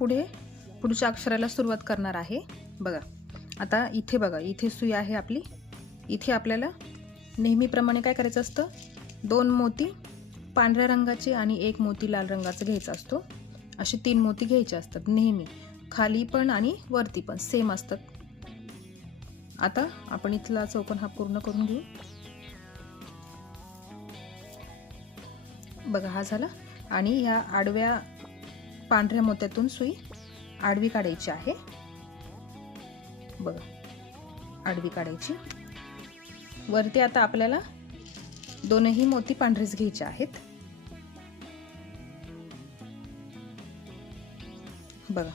पुढच्या अक्षराला सुरुवात करणार आहे। बघा आता इथे बघा, इथे सुई आहे आपली। इथे आपल्याला नेहमीप्रमाणे काय करायचं असतं, 2 मोती पांढऱ्या रंगाचे आणि 1 मोती लाल रंगाचा घ्यायचा असतो। असे 3 मोती घ्यायचे असतात नेहमी, खाली पण आणि वरती पण सेम असतात। आता आपण इथला चौकोन हा पूर्ण करून घेऊ। बघा हा झाला आणि ह्या आडव्या पांढऱ्या मोत्यातून सुई आडवी काढायची आहे। बघा आडवी काढायची। वरती आता आपल्याला दोनही मोती पांढरेच घ्यायचे आहेत। बघा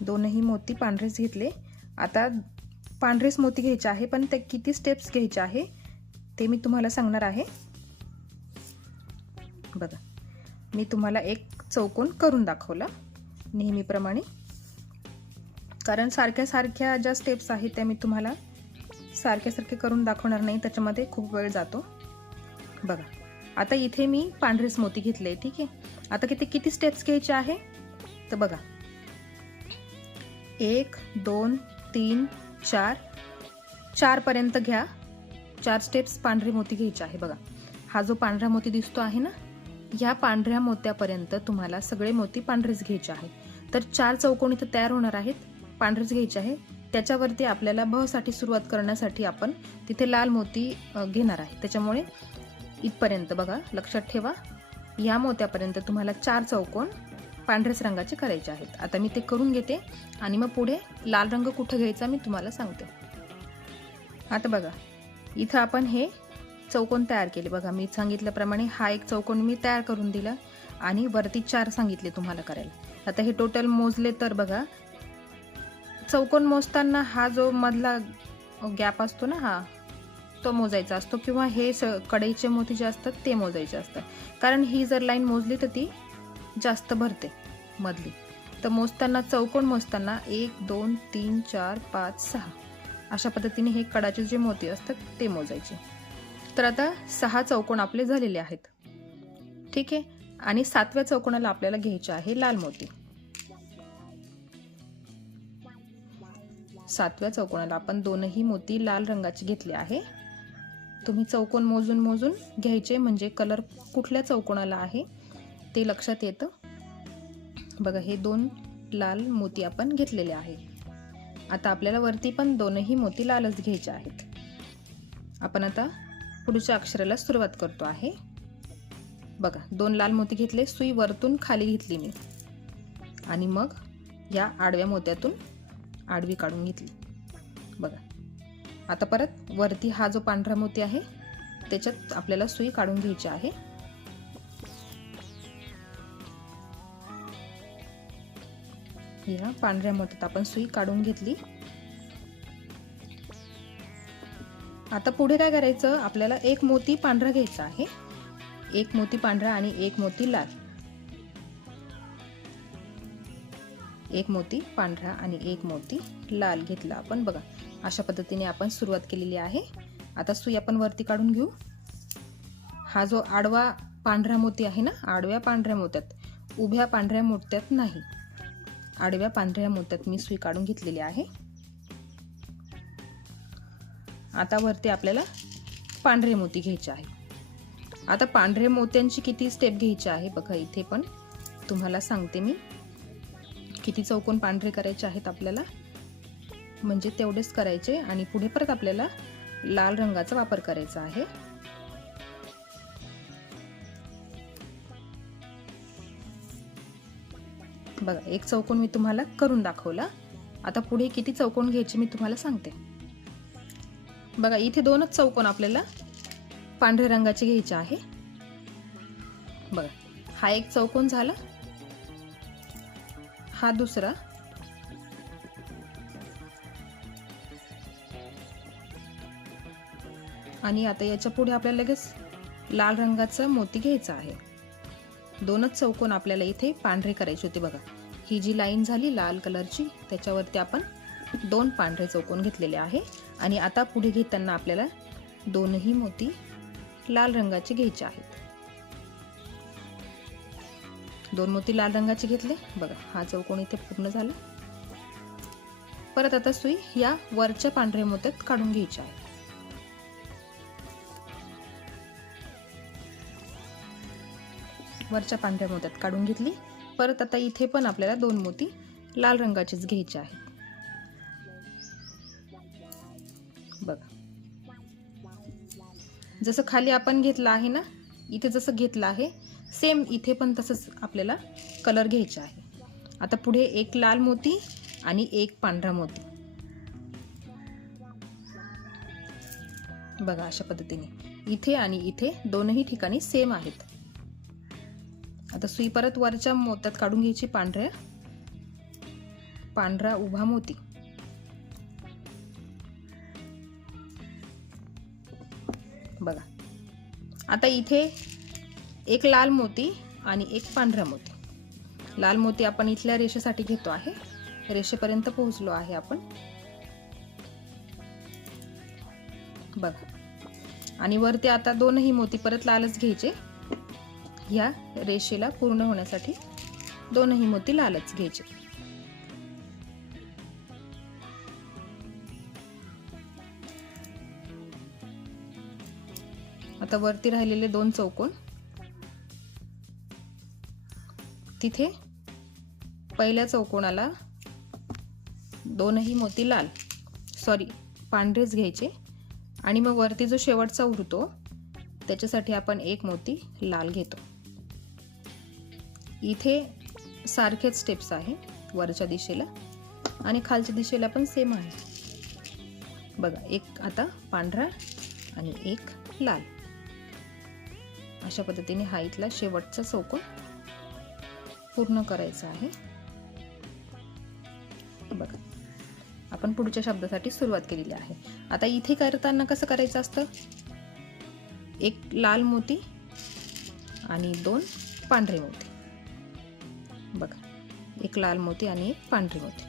दोनही मोती पांढरेच घेतले। आता पांढरेच मोती घ्यायचे आहे, पण ते किती स्टेप्स घ्यायचे आहे ते मी तुम्हाला सांगणार आहे। बघा मी तुम्हाला एक चौकोन करून दाखवला नेहमीप्रमाणे, कारण सारख्या ज्या स्टेप्स आहेत त्या मी तुम्हाला सारखे करून दाखवणार नाही, त्याच्यामध्ये खूप वेळ जातो। बघा आता इथे मी पांढरेच मोती घेतले, ठीक आहे। आता किती स्टेप्स घ्यायचे आहे तर बघा 1 2 3 4 पर्यंत घ्या। 4 स्टेप्स पांढरे मोती घ्यायचे आहे। बघा हा जो पांढरा मोती दिसतो आहे ना, या पांढऱ्या मोत्यापर्यंत तुम्हाला सगळे मोती पांढरेच घ्यायचे आहे। तर 4 चौकोन इथे तयार होणार आहेत, पांढरेच घ्यायचे आहे। त्याच्यावरती आपल्याला भ साठी सुरुवात करण्यासाठी आपण तिथे लाल मोती घेणार आहे। त्याच्यामुळे इथपर्यंत बघा लक्षात ठेवा, या मोत्यापर्यंत तुम्हाला 4 चौकोन पांढऱ्याच रंगाचे करायचे आहेत। आता मी ते करून घेते आणि मग पुढे लाल रंग कुठे घ्यायचा मी तुम्हाला सांगते। आता बघा इथं आपण हे चौकोन तयार केले। बघा मी सांगितल्याप्रमाणे हा एक चौकोन मी तयार करून दिला आणि वरती 4 सांगितले तुम्हाला करायला। आता हे टोटल मोजले तर बघा, चौकोन मोजताना हा जो मधला गॅप असतो ना, हा तो मोजायचा असतो, किंवा हे कडेचे मोती जे असतात ते मोजायचे असतात। कारण ही जर लाईन मोजली तर ती जास्त भरते मधली। तर मोजताना चौकोन मोजताना 1 2 3 4 5 6 अशा पद्धतीने हे कडाचे जे मोती असतात ते मोजायचे। तर आता 6 चौकोन आपले झालेले आहेत, ठीक आहे। आणि 7व्या चौकोनाला आपल्याला घ्यायचे आहे लाल मोती। 7व्या चौकोनाला आपण दोनही मोती लाल रंगाचे घेतले आहे। तुम्ही चौकोन मोजून घ्यायचे, म्हणजे कलर कुठल्या चौकोनाला आहे ते लक्षात येतं। बघा हे 2 लाल मोती आपण घेतलेले आहे। आता आपल्याला वरती पण दोनही मोती लालच घ्यायचे आहेत। आपण आता पुढच्या अक्षराला सुरुवात करतो आहे। बघा 2 लाल मोती घेतले, सुई वरतून खाली घेतली मी आणि मग या आडव्या मोत्यातून आडवी काढून घेतली। बघा आता परत वरती हा जो पांढरा मोती आहे त्याच्यात आपल्याला सुई काढून घ्यायची आहे। या पांढऱ्या मोत्यात आपण सुई काढून घेतली। आता पुढे काय करायचं, आपल्याला 1 मोती पांढरा घ्यायचा आहे। 1 मोती पांढरा आणि 1 मोती लाल। 1 मोती पांढरा आणि 1 मोती लाल घेतला आपण। बघा अशा पद्धतीने आपण सुरुवात केलेली आहे। आता सुई आपण वरती काढून घेऊ। हा जो आडवा पांढरा मोती आहे ना, आडव्या पांढऱ्या मोत्यात, उभ्या पांढऱ्या मोत्यात नाही, आडव्या पांढऱ्या मोत्यात मी सुई काढून घेतलेली आहे। आता वरती आपल्याला पांढरे मोती घ्यायचे आहे। आता पांढरे मोत्यांची किती स्टेप घ्यायची आहे बघा, इथे पण तुम्हाला सांगते मी किती चौकोन पांढरे करायचे आहेत आपल्याला, म्हणजे तेवढेच करायचे आणि पुढे परत आपल्याला लाल रंगाचा वापर करायचा आहे। बघा एक चौकोन मी तुम्हाला करून दाखवला। आता पुढे किती चौकोन घ्यायचे मी तुम्हाला सांगते। बघा इथे 2च चौकोन आपल्याला पांढऱ्या रंगाचे घ्यायचे आहे। बघा हा एक चौकोन झाला, हा दुसरा, आणि आता याच्या पुढे आपल्याला लगेच लाल रंगाचा मोती घ्यायचा आहे। 2च चौकोन आपल्याला इथे पांढरे करायचे होते। बघा ही जी लाईन झाली लाल कलरची त्याच्यावरती आपण 2 पांढरे चौकोन घेतलेले आहे आणि आता पुढे घेताना आपल्याला दोनही मोती लाल रंगाचे घ्यायचे आहेत। 2 मोती लाल रंगाचे घेतले बघा. हा चौकोन इथे पूर्ण झाला. परत आता सुई या वरच्या पांढऱ्या मोत्यात काढून घ्यायची आहे. वरच्या पांढऱ्या मोत्यात काढून घेतली. परत आता इथे पण आपल्याला 2 मोती लाल रंगाचेच घ्यायचे आहेत बघा. जसं खाली आपण घेतलं आहे ना, इथे जसं घेतलं आहे सेम इथे पण तसंच आपल्याला कलर घ्यायचा आहे. आता पुढे एक लाल मोती आणि एक पांढरा मोती बघा. अशा पद्धतीने इथे आणि इथे दोनही ठिकाणी सेम आहेत. आता सुई परत वरच्या मोत्यात काढून घ्यायची. पांढरा उभा मोती बघा. आता इथे एक लाल मोती आणि एक पांढरा मोती. लाल मोती आपण इथल्या रेषेसाठी घेतो आहे. रेषेपर्यंत पोहोचलो आहे आपण बघा. आणि वरती आता दोनही मोती परत लालच घ्यायचे. या रेषेला पूर्ण होण्यासाठी दोनही मोती लालच घ्यायचे. आता वरती राहिलेले 2 चौकोन तिथे पहिल्या चौकोनाला दोनही मोती पांढरेच घ्यायचे. आणि मग वरती जो शेवटचा उरतो त्याच्यासाठी आपण एक मोती लाल घेतो. इथे सारखेच स्टेप्स आहे वरच्या दिशेला आणि खालच्या दिशेला पण सेम आहे बघा. एक आता पांढरा आणि एक लाल. अशा पद्धतीने हा इथला शेवटचा चौकोन पूर्ण करायचा आहे बघा. आपण पुढच्या शब्दासाठी सुरुवात केलेली आहे. आता इथे करताना कसं करायचं असतं, एक लाल मोती आणि 2 पांढरे मोती बघा. एक लाल मोती आणि एक पांढरे मोती.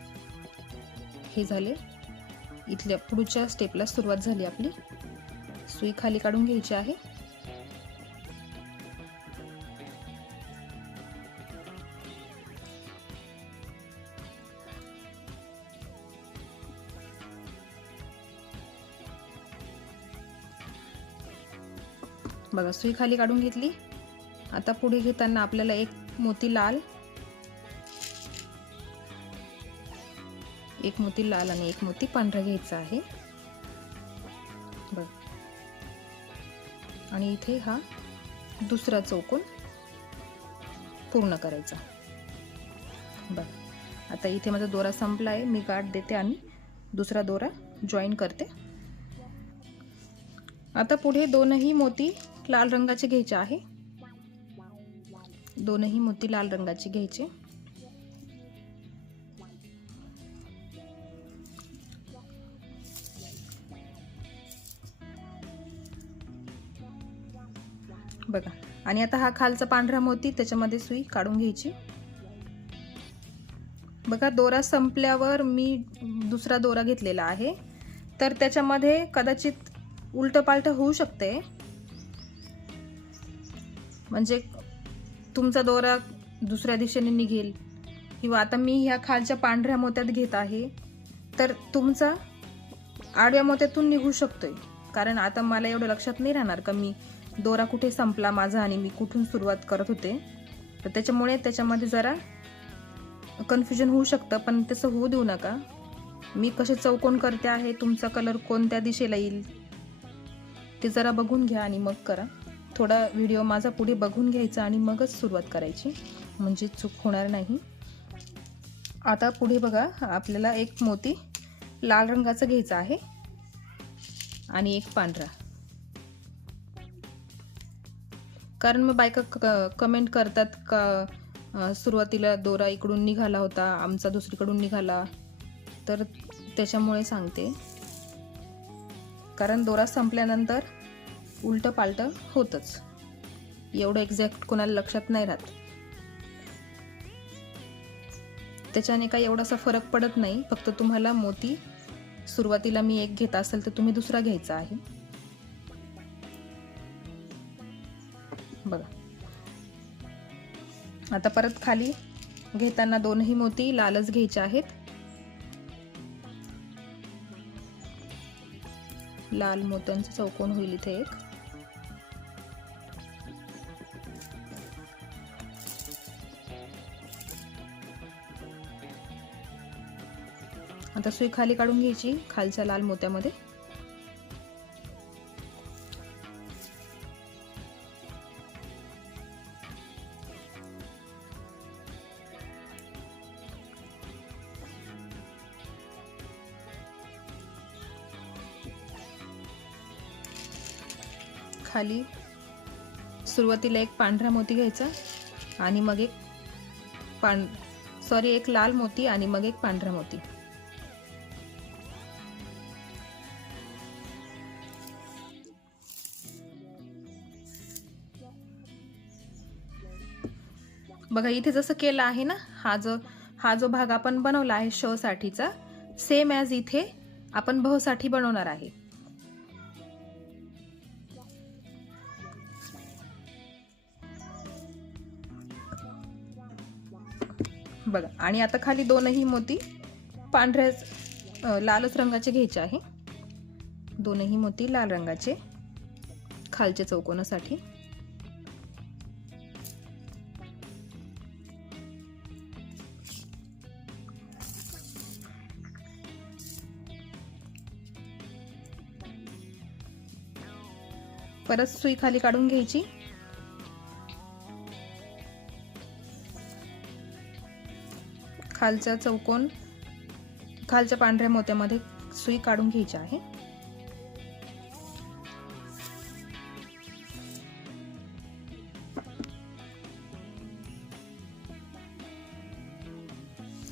हे झाले. इथल्या पुढच्या स्टेपला सुरुवात झाली आपली. सुई खाली काढून घ्यायची आहे. बघा सुई खाली काढून घेतली. आता पुढे घेताना आपल्याला एक मोती लाल आणि एक मोती पांढरा घ्यायचा आहे बघ. आणि इथे हा दुसरा चौकोन पूर्ण करायचा बघ. आता इथे माझा दोरा संपला आहे. मी गाठ देते आणि दुसरा दोरा जॉईन करते. आता पुढे दोनही मोती लाल रंगाचे घ्यायचे आहे. दोनही मोती लाल रंगाचे घ्यायचे. बघा. आणि आता हा खालचा पांढरा मोती त्याच्यामध्ये सुई काढून घ्यायची बघा. दोरा संपल्यावर मी दुसरा दोरा घेतलेला आहे, तर त्याच्यामध्ये कदाचित उलट पालट होऊ शकते. म्हणजे तुमचा दोरा दुसऱ्या दिशेने निघेल किंवा आता मी ह्या खालच्या पांढऱ्या मोत्यात घेत आहे तर तुमचा आडव्या मोत्यातून निघू शकतोय. कारण आता मला एवढं लक्षात नाही राहणार का मी दोरा कुठे संपला माझा आणि मी कुठून सुरुवात करत होते. तर त्याच्यामुळे त्याच्यामध्ये जरा कन्फ्युजन होऊ शकतं. पण तसं होऊ देऊ नका. मी कसे चौकोन करते आहे, तुमचा कलर कोणत्या दिशेला येईल ते जरा बघून घ्या आणि मग करा. थोडा व्हिडिओ माझा पुढे बघून घ्यायचा आणि मगच सुरुवात करायची, म्हणजे चूक होणार नाही. आता पुढे बघा आपल्याला एक मोती लाल रंगाचा घ्यायचा आहे आणि एक पांढरा. कारण मग बायका कमेंट करतात का सुरुवातीला दोरा इकडून निघाला होता, आमचा दुसरीकडून निघाला. तर त्याच्यामुळे सांगते, कारण दोरा संपल्यानंतर उलट पालट होतच. एवढं एक्झॅक्ट कोणाला लक्षात नाही राहत. त्याच्याने काही एवढासा फरक पडत नाही. फक्त तुम्हाला मोती सुरुवातीला मी एक घेत असेल तर तुम्ही दुसरा घ्यायचा आहे बघा. आता परत खाली घेताना दोनही मोती लालच घ्यायचे आहेत. लाल मोत्यांचा चौकोन होईल इथे एक. आता सुई खाली काढून घ्यायची खालच्या लाल मोत्यामध्ये. खाली सुरुवातीला एक पांढरा मोती घ्यायचा आणि मग एक लाल मोती आणि मग एक पांढरा मोती. बघा इथे जसं केलं आहे ना, हा जो भाग आपण बनवला आहे श साठीचा, सेम ॲज इथे आपण भ साठी बनवणार आहे. बघा आणि आता खाली दोनही मोती लालच रंगाचे घ्यायचे आहे. दोनही मोती लाल रंगाचे खालच्या चौकोनासाठी. परत सुई खाली काढून घ्यायची. खालच्या पांढऱ्या मोत्यामध्ये सुई काढून घ्यायची आहे.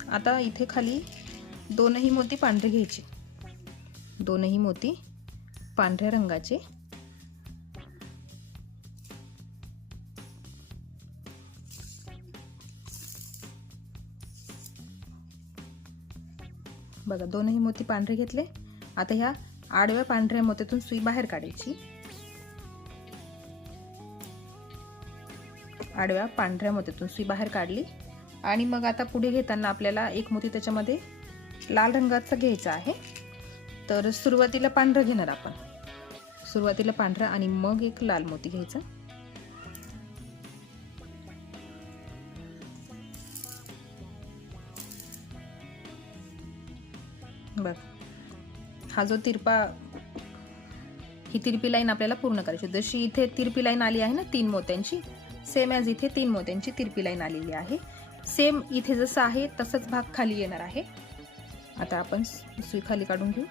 आता इथे खाली दोनही मोती पांढरे घ्यायचे. दोनही मोती पांढऱ्या रंगाचे. बघा दोनही मोती पांढरे घेतले. आता ह्या आडव्या पांढऱ्या मोत्यातून सुई बाहेर काढायची. आडव्या पांढऱ्या मोत्यातून सुई बाहेर काढली आणि मग आता पुढे घेताना आपल्याला एक मोती त्याच्यामध्ये लाल रंगाचा घ्यायचा आहे. तर सुरुवातीला पांढरं घेणार आपण. सुरुवातीला पांढरा आणि मग एक लाल मोती घ्यायचा. बघ हा जो ही तिरपी लाईन आपल्याला पूर्ण करायची. जशी इथे तिरपी लाईन आली आहे ना 3 मोत्यांची, सेम ॲज इथे 3 मोत्यांची तिरपी लाईन आलेली आहे. सेम इथे जसं आहे तसंच भाग खाली येणार आहे. आता आपण सुई खाली काढून घेऊ.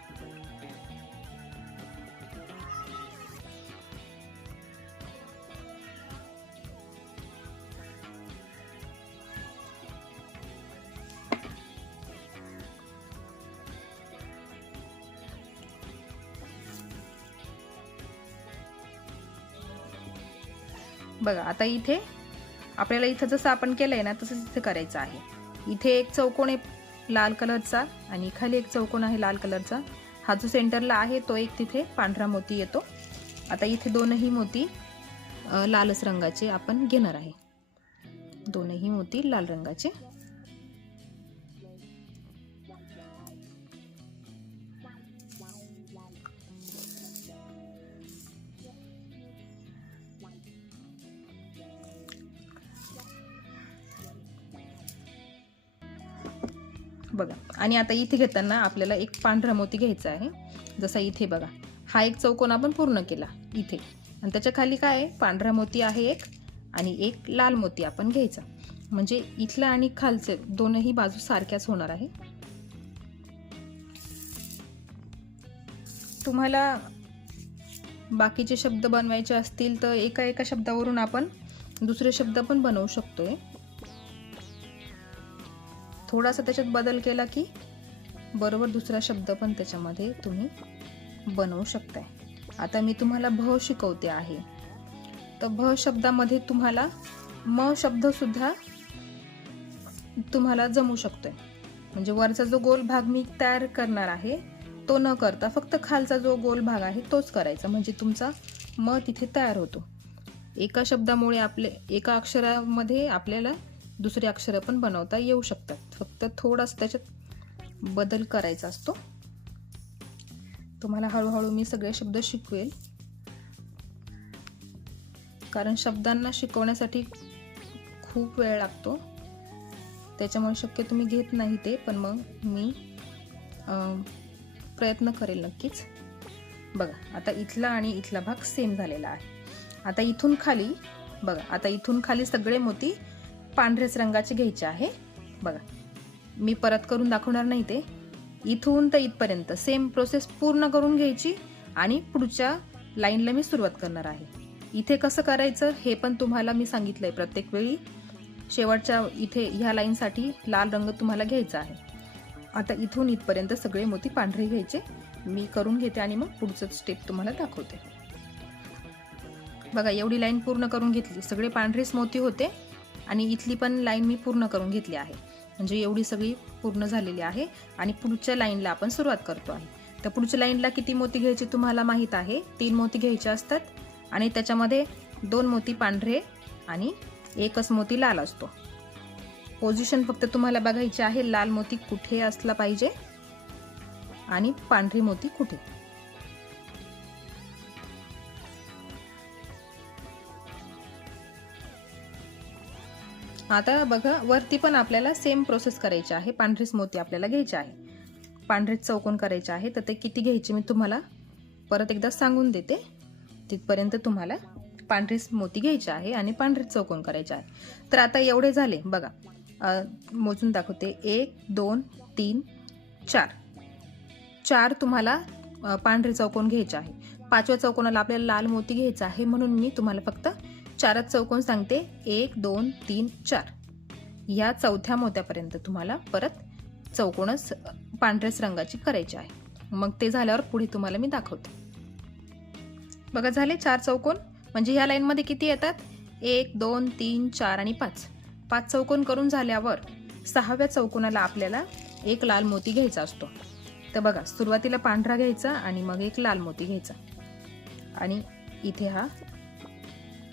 बघा आता इथे आपल्याला इथं जसं आपण केलंय ना तसंच इथे करायचं आहे. इथे एक चौकोन आहे लाल कलरचा आणि खाली एक चौकोन आहे लाल कलरचा. हा जो सेंटरला आहे तो एक तिथे पांढरा मोती येतो. आता इथे दोनही मोती लालच रंगाचे आपण घेणार आहे. दोनही मोती लाल रंगाचे. बघा आणि आता इथे घेताना आपल्याला एक पांढरा मोती घ्यायचा आहे. जसा इथे बघा हा एक चौकोन आपण पूर्ण केला इथे आणि त्याच्या खाली काय आहे पांढरा मोती आहे एक आणि एक लाल मोती आपण घ्यायचा. म्हणजे इथला आणि खालचे दोनही बाजू सारख्याच होणार आहे. तुम्हाला बाकीचे शब्द बनवायचे असतील तर एका शब्दावरून आपण दुसरे शब्द पण बनवू शकतोय. थोडासा त्याच्यात बदल केला की बरोबर दुसरा शब्द पण त्याच्यामध्ये तुम्ही बनवू शकताय. आता मी तुम्हाला भ शिकवते आहे. तर भ शब्दामध्ये तुम्हाला म शब्द सुद्धा तुम्हाला जमू शकतोय. म्हणजे वरचा जो गोल भाग मी तयार करणार आहे तो न करता फक्त खालचा जो गोल भाग आहे तोच करायचा. म्हणजे तुमचा म तिथे तयार होतो. एका शब्दामुळे एका अक्षरामध्ये आपल्याला दुसरी अक्षरं पण बनवता येऊ शकतात, फक्त थोडासा त्याच्यात बदल करायचा असतो. तुम्हाला हळूहळू मी सगळे शब्द शिकवेल, कारण शब्दांना शिकवण्यासाठी खूप वेळ लागतो, त्याच्यामुळे शक्य तुम्ही घेत नाही ते, पण मग मी प्रयत्न करेल नक्कीच. बघा आता इथला आणि इथला भाग सेम झालेला आहे. आता इथून खाली बघा, आता इथून खाली सगळे मोती पांढऱ्याच रंगाचे घ्यायचे आहे. बघा मी परत करून दाखवणार नाही ते, इथून तर इथपर्यंत सेम प्रोसेस पूर्ण करून घ्यायची आणि पुढच्या लाईनला मी सुरुवात करणार आहे. इथे कसं करायचं हे पण तुम्हाला मी सांगितलंय प्रत्येक वेळी. शेवटच्या इथे ह्या लाईनसाठी लाल रंग तुम्हाला घ्यायचा आहे. आता इथून इथपर्यंत सगळे मोती पांढरे घ्यायचे, मी करून घेते आणि मग पुढचं स्टेप तुम्हाला दाखवते. बघा एवढी लाईन पूर्ण करून घेतली, सगळे पांढरेच मोती होते आणि इथली पण लाईन मी पूर्ण करून घेतली आहे, म्हणजे एवढी सगळी पूर्ण झालेली आहे. आणि पुढच्या लाईनला आपण सुरुवात करतो आहे. तर पुढच्या लाईनला किती मोती घ्यायचे तुम्हाला माहित आहे, 3 मोती घ्यायचे असतात आणि त्याच्यामध्ये 2 मोती पांढरे आणि एकच मोती लाल असतो. पोझिशन फक्त तुम्हाला बघायची आहे, लाल मोती कुठे असला पाहिजे आणि पांढरी मोती कुठे. आता बघा वरती पण आपल्याला सेम प्रोसेस करायची आहे. पांढरेच मोती आपल्याला घ्यायचे आहे, पांढरेच चौकोन करायचे आहे. तर ते किती घ्यायचे मी तुम्हाला परत एकदा सांगून देते. तिथपर्यंत तुम्हाला पांढरेच मोती घ्यायचे आहे आणि पांढरेच चौकोन करायचे आहे. तर आता एवढे झाले बघा, मोजून दाखवते. 1 2 3 4 4 तुम्हाला पांढरे चौकोन घ्यायचे आहे. 5व्या चौकोनाला आपल्याला लाल मोती घ्यायचा आहे, म्हणून मी तुम्हाला फक्त 4च चौकोन सांगते. 1 2 3 4 या 4थ्या मोत्यापर्यंत तुम्हाला परत चौकोनच पांढऱ्याच रंगाची करायची आहे. मग ते झाल्यावर पुढे तुम्हाला मी दाखवते. बघा झाले 4 चौकोन, म्हणजे ह्या लाईन मध्ये किती येतात, 1 2 3 4 आणि 5. 5 चौकोन करून झाल्यावर 6व्या चौकोनाला आपल्याला एक लाल मोती घ्यायचा असतो. तर बघा सुरुवातीला पांढरा घ्यायचा आणि मग एक लाल मोती घ्यायचा आणि इथे हा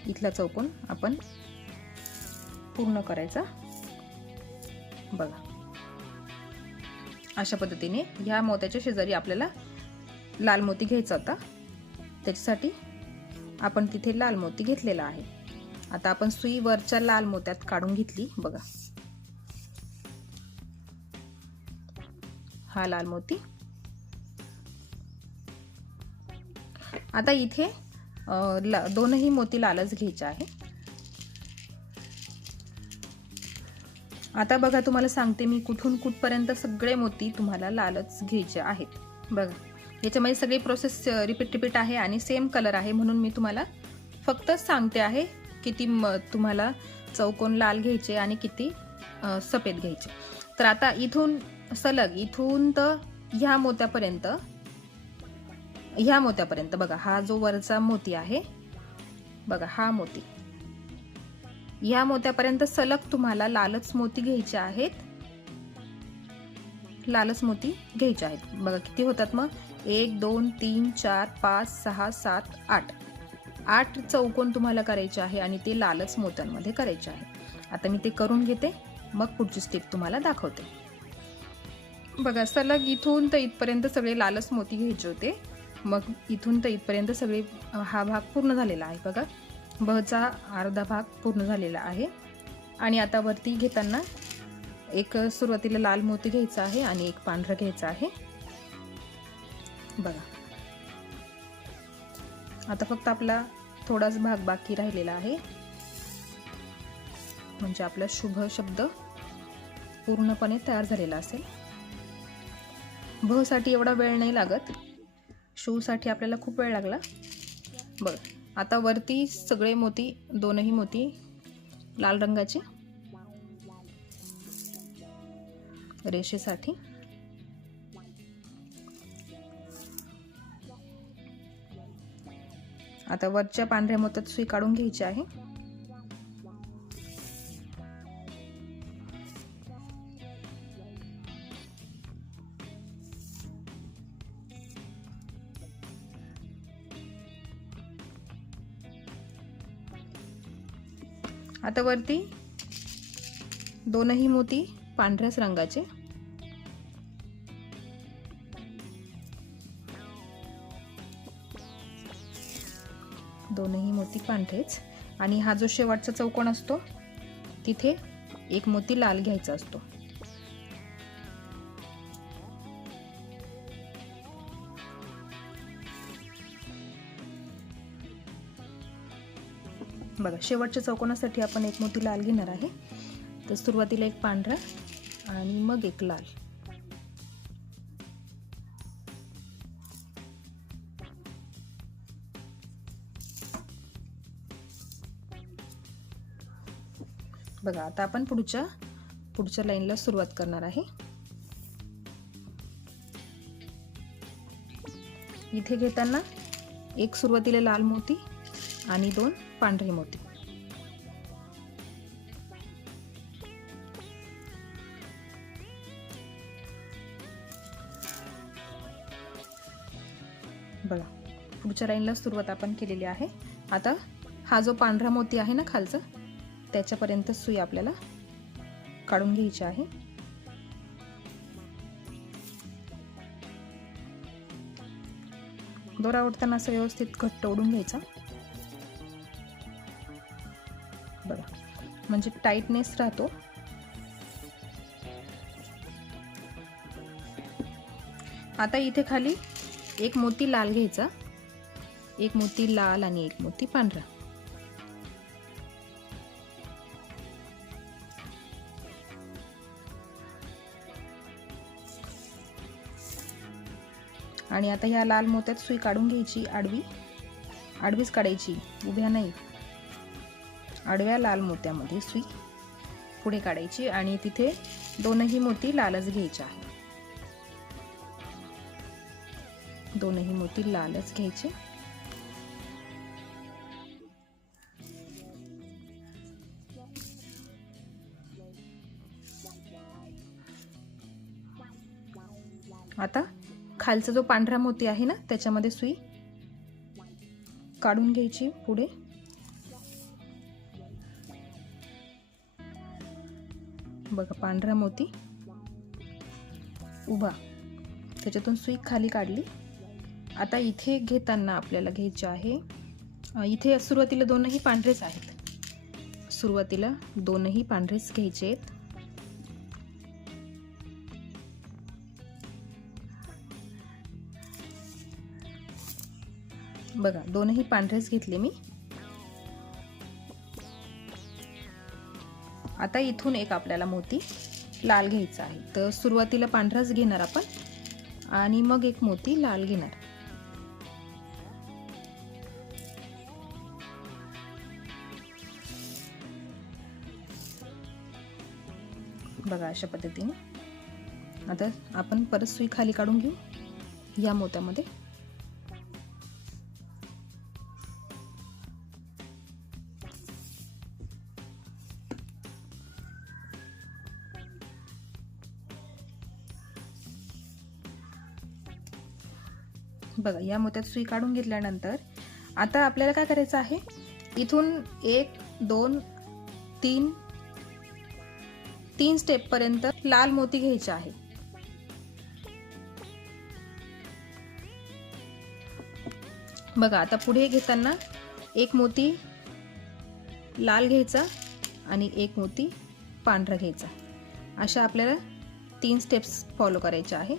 इथला चौकोन आपण पूर्ण करायचा. बघा अशा पद्धतीने ह्या मोत्याच्या शेजारी आपल्याला लाल मोती घ्यायचा होता, त्याच्यासाठी आपण तिथे लाल मोती घेतलेला आहे. आता आपण सुई वरच्या लाल मोत्यात काढून घेतली. बघा हा लाल मोती. आता इथे दोनही मोती लालच घ्यायचे आहे. आता बघा तुम्हाला सांगते मी कुठून कुठपर्यंत सगळे मोती तुम्हाला लालच घ्यायचे आहेत. बघा याच्यामध्ये सगळी प्रोसेस रिपीट आहे आणि सेम कलर आहे, म्हणून मी तुम्हाला फक्त सांगते आहे किती तुम्हाला चौकोन लाल घ्यायचे आणि किती सफेद घ्यायचे. तर आता इथून सलग इथून तर ह्या मोत्यापर्यंत बघा, हा जो वरचा मोती आहे बघा, हा मोती, या मोत्यापर्यंत सलग तुम्हाला लालच मोती घ्यायचे आहेत. लालच मोती घ्यायचे आहेत. बघा किती होतात मग, 1 2 3 4 5 6 7 8 8 चौकोन तुम्हाला करायचे आहे आणि ते लालच मोत्यांमध्ये करायचे आहे. आता मी ते करून घेते, मग पुढची स्टेप तुम्हाला दाखवते. बघा सलग इथून तर इथपर्यंत सगळे लालच मोती घ्यायचे होते, मग इथून तर इथपर्यंत सगळे हा भाग पूर्ण झालेला आहे. बघा बचा अर्धा भाग पूर्ण झालेला आहे. आणि आता वरती घेताना एक सुरुवातीला लाल मोती घ्यायचा आहे आणि एक पांढरा घ्यायचा आहे. बघा आता फक्त आपला थोडाच भाग बाकी राहिलेला आहे, म्हणजे आपला शुभ शब्द पूर्णपणे तयार झालेला असेल. भ साठी एवढा वेळ नाही लागत, शू साठी आपल्याला खूप वेळ लागला. बघा आता वरती सगळे मोती, दोनही मोती लाल रंगाचे रेषेसाठी. आता वरच्या पांढऱ्या मोत्यात सुई काढून घ्यायची आहे. आता वरती दोनही मोती पांढऱ्याच रंगाचे. दोनही मोती पांढरेच. आणि हा जो शेवटचा चौकोन असतो तिथे एक मोती लाल घ्यायचा असतो. बघा, शेवटच्या चौकोनासाठी आपण एक मोती लाल घेणार आहे. तर सुरुवातीला एक पांढरा आणि मग एक लाल. बघा, आता आपण पुढच्या लाईनला सुरुवात करणार आहे. इथे घेताना एक सुरुवातीला लाल मोती आणि 2 पांढरे मोती. बघा, पुढच्या लाईनला सुरुवात आपण केलेली आहे. आता हा जो पांढरा मोती आहे ना खालचा, त्याच्यापर्यंत सुई आपल्याला काढून घ्यायची आहे. दोरा ओढताना असं व्यवस्थित घट्ट ओढून घ्यायचा. बघा, म्हणजे टाईटनेस राहतो. आता इथे खाली एक मोती लाल घ्यायचा, एक मोती लाल आणि एक मोती पांढरा. आणि आता ह्या लाल मोत्यात सुई काढून घ्यायची. आडवीच काढायची, उभ्या नाही. आडव्या लाल मोत्यामध्ये सुई पुढे काढायची आणि तिथे दोनही मोती लालच घ्यायचे आहे. दोनही मोती लालच घ्यायचे. आता खालचा जो पांढरा मोती आहे ना, त्याच्यामध्ये सुई काढून घ्यायची पुढे. बघा, पांढरा मोती उभा, त्याच्यातून सुई खाली काढली. आता इथे घेताना आपल्याला घ्यायचे आहे, इथे सुरुवातीला दोनही पांढरेच आहेत. सुरुवातीला दोनही पांढरेच घ्यायचे आहेत. बघा, दोनही पांढरेच घेतले मी. आता इथून एक आपल्याला मोती लाल घ्यायचा आहे. तर सुरुवातीला पांढराच घेणार आपण आणि मग एक मोती लाल घेणार. बघा, अशा पद्धतीने. आता आपण परत सुई खाली काढून घेऊ या मोत्यामध्ये. बघा, या मोत्यात सुई काढून घेतल्यानंतर आता आपल्याला काय करायचं आहे, इथून 1 2 3 स्टेप पर्यंत लाल मोती घ्यायचे आहे. बघा, आता पुढे घेताना एक मोती लाल घ्यायचा आणि एक मोती पांढरा घ्यायचा. अशा आपल्याला 3 स्टेप्स फॉलो करायचे आहे.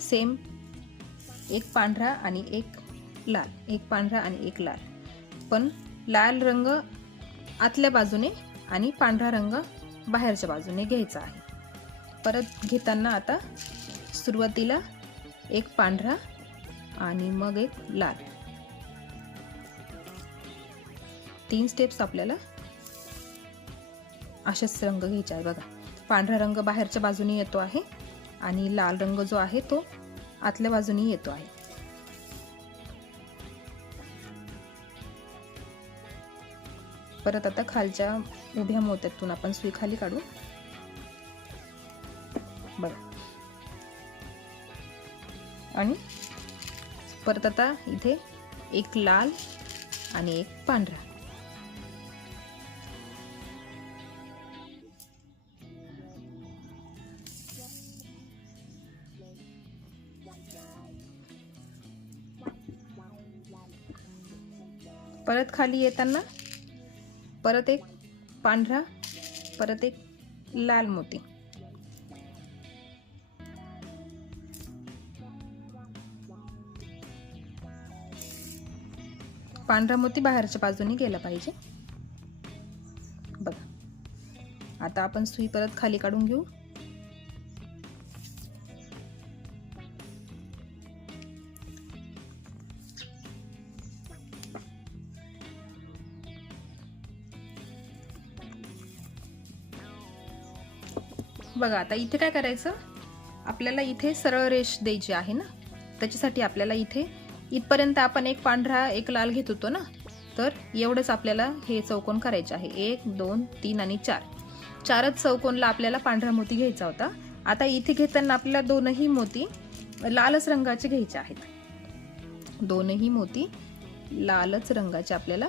सेम, एक पांढरा आणि एक लाल, एक पांढरा आणि एक लाल. पण लाल रंग आतल्या बाजूने आणि पांढरा रंग बाहेरच्या बाजूने घ्यायचा आहे. परत घेताना आता सुरुवातीला एक पांढरा आणि मग एक लाल. 3 स्टेप्स आपल्याला असेच रंग घ्यायचे आहे. बघा, पांढरा रंग बाहेरच्या बाजूने येतो आहे आणि लाल रंग जो आहे तो आतल्या बाजूने येतो आहे. परत आता खालच्या उभ्या मोत्यातून आपण सुई खाली काढू. बघा, आणि परत आता इथे एक लाल आणि एक पांढरा. परत खाली येताना परत एक पांढरा, परत एक लाल मोती. पांढरा मोती बाहेरच्या बाजूने गेला पाहिजे. बघा, आता आपण सुई परत खाली काढून घेऊ. बघा, आता इथे काय करायचं, आपल्याला इथे सरळ रेष द्यायची आहे ना, त्याच्यासाठी आपल्याला इथे इथपर्यंत आपण एक पांढरा एक लाल घेत होतो ना, तर एवढंच आपल्याला हे चौकोन करायचे आहे. 1 2 3 आणि 4, चारच चौकोनला आपल्याला पांढरा मोती घ्यायचा होता. आता इथे घेताना आपल्याला दोनही मोती लालच रंगाचे घ्यायचे आहेत. दोनही मोती लालच रंगाचे आपल्याला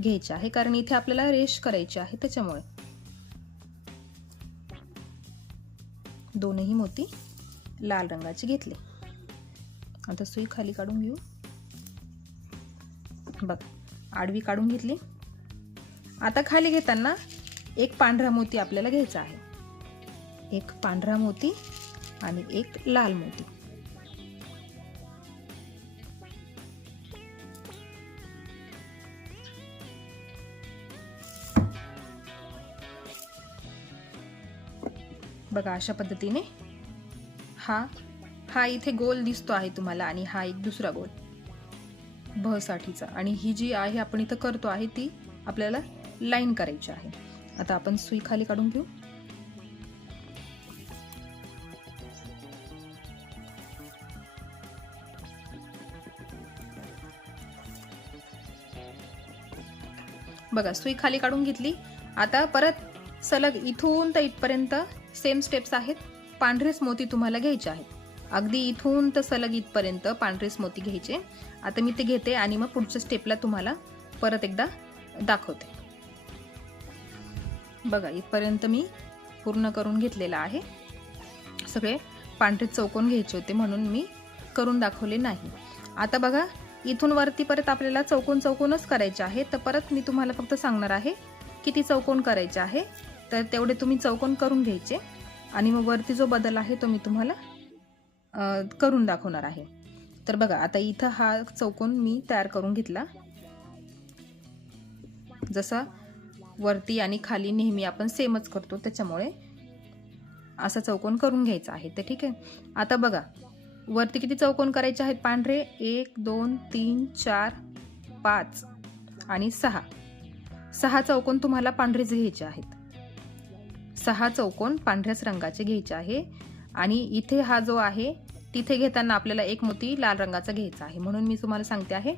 घ्यायचे आहे, कारण इथे आपल्याला रेष करायची आहे, त्याच्यामुळे दोनही मोती लाल रंगाचे घेतले. आता सुई खाली काढून घेऊ. बघ, आडवी काढून घेतली. आता खाली घेताना एक पांढरा मोती आपल्याला घ्यायचा आहे. एक पांढरा मोती आणि एक लाल मोती. बघा, अशा पद्धतीने हा इथे गोल दिसतो आहे तुम्हाला, आणि हा एक दुसरा गोल भ साठीचा, आणि ही जी आहे आपण इथं करतो आहे ती आपल्याला लाईन करायची आहे. आता आपण सुई खाली काढून घेऊ. बघा, सुई खाली काढून घेतली. आता परत सलग इथून तर इथपर्यंत सेम स्टेप्स आहेत. पांढरेच मोती तुम्हाला घ्यायचे आहेत. अगदी इथून तर सलग इथपर्यंत पांढरेच मोती घ्यायचे. आता मी ते घेते आणि मग पुढच्या स्टेपला तुम्हाला परत एकदा दाखवते. बघा, इथपर्यंत मी पूर्ण करून घेतलेला आहे. सगळे पांढरे चौकोन घ्यायचे होते म्हणून मी करून दाखवले नाही. आता बघा, इथून वरती परत आपल्याला चौकोनच करायचे आहे. तर परत मी तुम्हाला फक्त सांगणार आहे किती चौकोन करायचे आहे, तर तेवढे तुम्ही चौकोन करून घ्यायचे, आणि मग वरती जो बदल आहे तो मी तुम्हाला करून दाखवणार आहे. तर बघा, आता इथं हा चौकोन मी तयार करून घेतला. जसा वरती आणि खाली नेहमी आपण सेमच करतो, त्याच्यामुळे असा चौकोन करून घ्यायचा आहे. तर ठीक आहे. आता बघा, वरती किती चौकोन करायचे आहेत पांढरे, 1 2 3 4 5 आणि 6. 6 चौकोन तुम्हाला पांढरेच घ्यायचे आहेत. 6 चौकोन पांढऱ्याच रंगाचे घ्यायचे आहे. आणि इथे हा जो आहे तिथे घेताना आपल्याला एक मोती लाल रंगाचा घ्यायचा आहे. म्हणून मी तुम्हाला सांगते आहे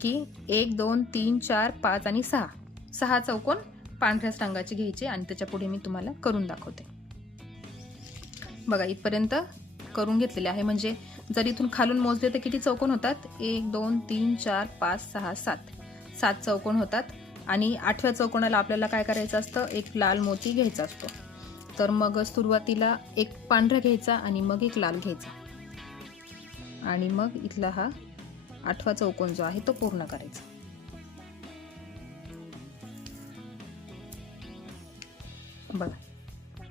की 1 2 3 4 5 आणि 6 चौकोन पांढऱ्याच रंगाचे घ्यायचे, आणि त्याच्या पुढे मी तुम्हाला करून दाखवते. बघा, इथपर्यंत करून घेतलेले आहे. म्हणजे जर इथून खालून मोजले तर किती चौकोन होतात, 1 2 3 4 5 6 7 चौकोन होतात. आणि 8व्या चौकोनाला आपल्याला काय करायचं असतं, एक लाल मोती घ्यायचा असतो. तर मग सुरुवातीला एक पांढरा घ्यायचा आणि मग एक लाल घ्यायचा, आणि मग इथला हा 8वा चौकोन जो आहे तो पूर्ण करायचा. बघा,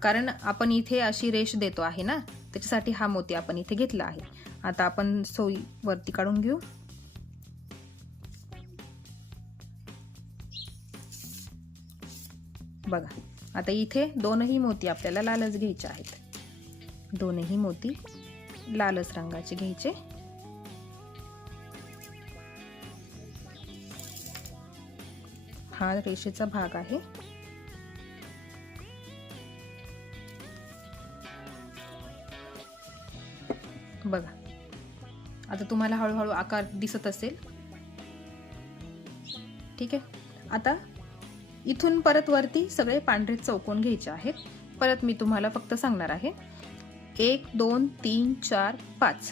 कारण आपण इथे अशी रेष देतो आहे ना, त्याच्यासाठी हा मोती आपण इथे घेतला आहे. आता आपण सोई वरती काढून घेऊ. बघा, आता इथे दोनही मोती आपल्याला लालच घ्यायचे आहेत. दोनही मोती लालच रंगाचे घ्यायचे. हा रेषेचा भाग आहे. बघा, आता तुम्हाला हळूहळू आकार दिसत असेल. ठीक आहे. आता इथून परत वरती सगळे पांढरे चौकोन घ्यायचे आहेत. परत मी तुम्हाला फक्त सांगणार आहे, 1 2 3 4 5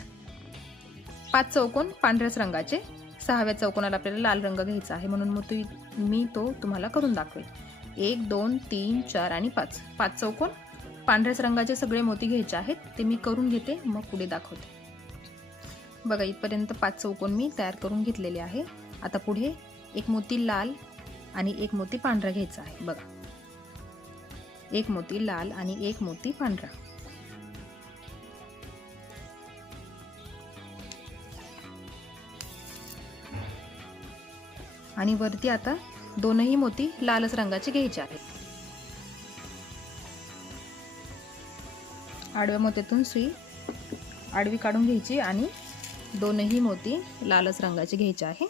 चौकोन पांढऱ्याच रंगाचे. 6व्या चौकोनाला आपल्याला लाल रंग घ्यायचा आहे, म्हणून मग मी तो तुम्हाला करून दाखवेल. 1 2 3 4 आणि 5 चौकोन पांढऱ्याच रंगाचे सगळे मोती घ्यायचे आहेत. ते मी करून घेते, मग पुढे दाखवते. बघा, इथपर्यंत 5 चौकोन मी तयार करून घेतलेले आहे. आता पुढे एक मोती लाल आणि एक मोती पांढरा घ्यायचा आहे बघा. एक मोती लाल आणि एक मोती पांढरा. आणि वरती आता दोनही मोती लालच रंगाचे घ्यायचे आहेत. आडव्या मोत्यातून सुई आडवी काढून घ्यायची आणि दोनही मोती लालच रंगाचे घ्यायचे आहे.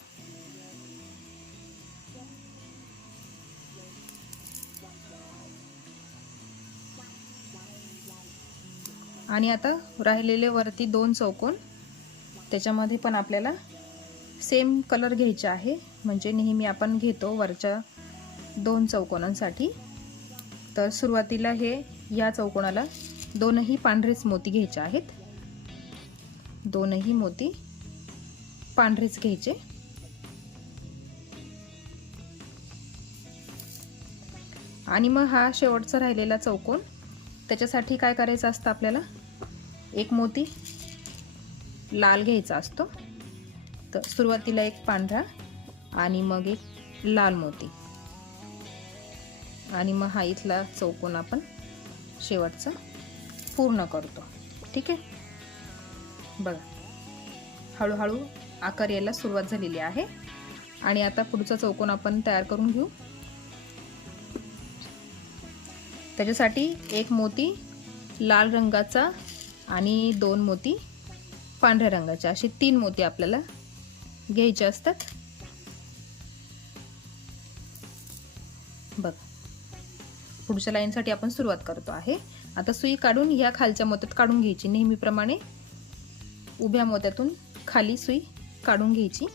आणि आता राहिलेले वरती 2 चौकोन त्याच्यामध्ये पण आपल्याला सेम कलर घ्यायचे आहे. म्हणजे नेहमी आपण घेतो वरच्या 2 चौकोनांसाठी. तर सुरुवातीला या चौकोनाला दोनही पांढरेच मोती घ्यायचे आहेत. दोनही मोती पांढरेच घ्यायचे. आणि मग हा शेवटचा राहिलेला चौकोन त्याच्यासाठी काय करायचं असतं आपल्याला, एक मोती लाल घ्यायचा असतो. तर सुरुवातीला एक पांढरा आणि मग एक लाल मोती आणि मग हा इथला चौकोन आपण शेवटचा पूर्ण करतो. ठीक आहे. बघा हळूहळू आकार यायला सुरुवात झालेली आहे. आणि आता पुढचा चौकोन आपण तयार करून घेऊ. त्याच्यासाठी एक मोती लाल रंगाचा आणि 2 मोती पांढऱ्या रंगाचे, असे 3 मोती आपल्याला घ्यायचे असतात. बघ पुढच्या लाईनसाठी आपण सुरुवात करतो आहे. आता सुई काढून या खालच्या मोत्यात काढून घ्यायची. नेहमीप्रमाणे उभ्या मोत्यातून खाली सुई काढून घ्यायची.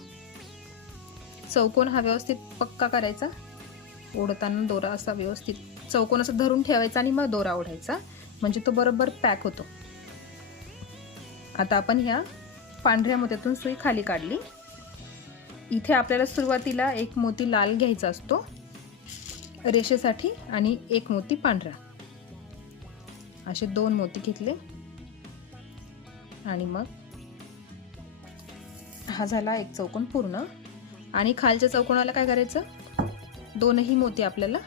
चौकोन हा व्यवस्थित पक्का करायचा. ओढताना दोरा असा व्यवस्थित चौकोन असं धरून ठेवायचा आणि मग दोरा ओढायचा, म्हणजे तो बरोबर पॅक होतो. आता आपण ह्या पांढऱ्या मोत्यातून सुई खाली काढली. इथे आपल्याला सुरुवातीला एक मोती लाल घ्यायचा असतो रेषेसाठी आणि एक मोती पांढरा, असे 2 मोती घेतले. आणि मग हा झाला एक चौकोन पूर्ण. आणि खालच्या चौकोनाला काय करायचं, दोनही मोती आपल्याला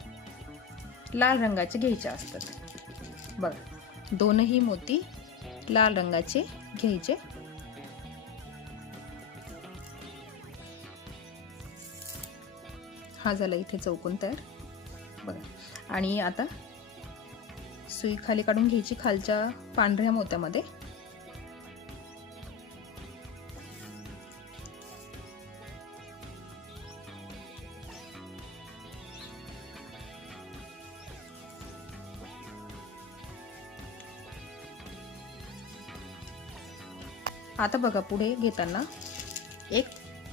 लाल रंगाचे घ्यायचे असतात. बघा दोनही मोती लाल रंगाचे घ्यायचे. हा झाला इथे चौकोन तयार. बघा आणि आता सुई खाली काढून घ्यायची खालच्या पांढऱ्या मोत्यामध्ये. आता बघा पुढे घेताना एक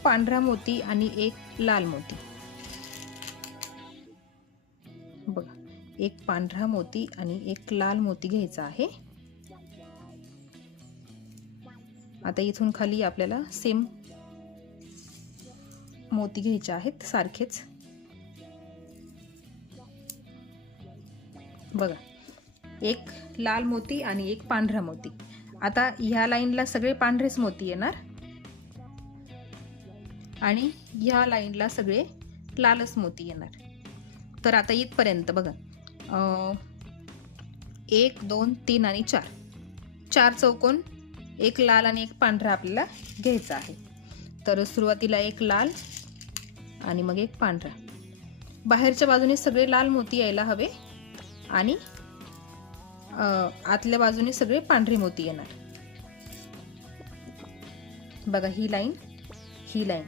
पांढरा मोती आणि एक लाल मोती. बघा एक पांढरा मोती आणि एक लाल मोती घ्यायचा आहे. आता इथून खाली आपल्याला सेम मोती घ्यायचे आहेत सारखेच. बघा एक लाल मोती आणि एक पांढरा मोती. आता ह्या लाईनला सगळे पांढरेच मोती येणार आणि ह्या लाईनला सगळे लालच मोती येणार. तर आता इथपर्यंत बघा 1 2 3 आणि 4 चौकोन, एक लाल आणि एक पांढरा आपल्याला घ्यायचा आहे. तर सुरुवातीला एक लाल आणि मग एक पांढरा. बाहेरच्या बाजूने सगळे लाल मोती यायला हवे आणि आतल्या बाजूने सगळे पांढरे मोती येणार. बघा ही लाईन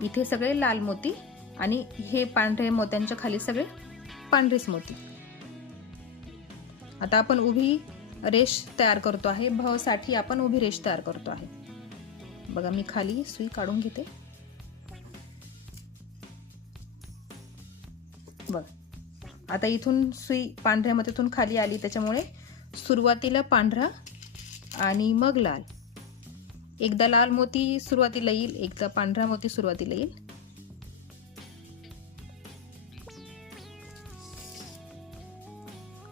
इथे सगळे लाल मोती आणि हे पांढऱ्या मोत्यांच्या खाली सगळे पांढरेच मोती. आता आपण उभी रेष तयार करतो आहे. भावासाठी आपण उभी रेष तयार करतो आहे. बघा मी खाली सुई काढून घेते. बघा आता इथून सुई पांढऱ्या मोत्यातून खाली आली, त्याच्यामुळे सुरुवातीला पांढरा आणि मग लाल. एकदा लाल मोती सुरुवातीला येईल, एकदा पांढरा मोती सुरुवातीला येईल.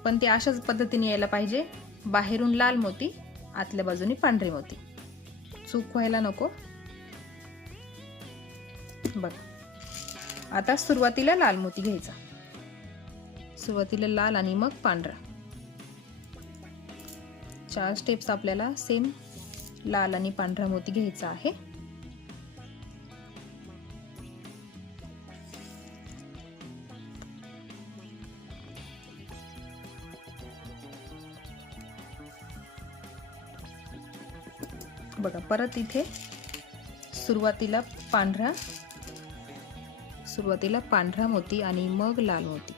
पण ते अशाच पद्धतीने यायला पाहिजे. बाहेरून लाल मोती, आतल्या बाजूने पांढरे मोती. चूक व्हायला नको. बघ आता सुरुवातीला लाल मोती घ्यायचा, सुरुवातीला लाल आणि मग पांढरा. 4 स्टेप्स आपल्याला सेम लाल आणि पांढरा मोती घ्यायचा आहे. बघा परत इथे सुरुवातीला पांढरा मोती आणि मग लाल मोती.